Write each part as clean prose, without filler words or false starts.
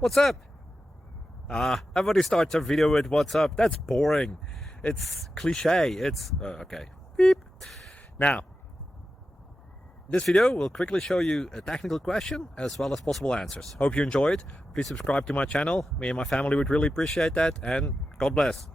What's up? Everybody starts their video with what's up. That's boring. It's cliche. It's okay. Beep. Now, this video will quickly show you a technical question as well as possible answers. Hope you enjoy it. Please subscribe to my channel. Me and my family would really appreciate that, and God bless.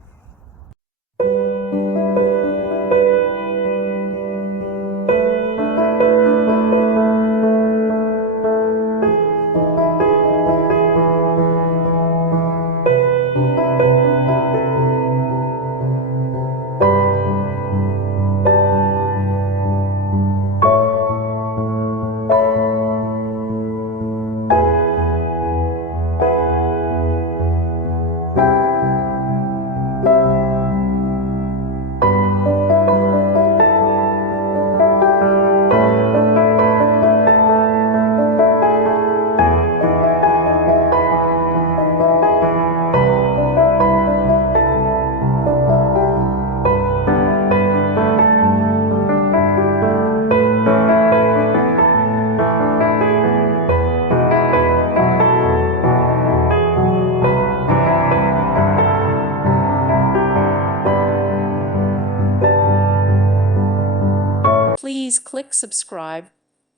Please click subscribe.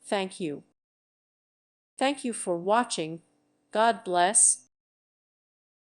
Thank you. Thank you for watching. God bless.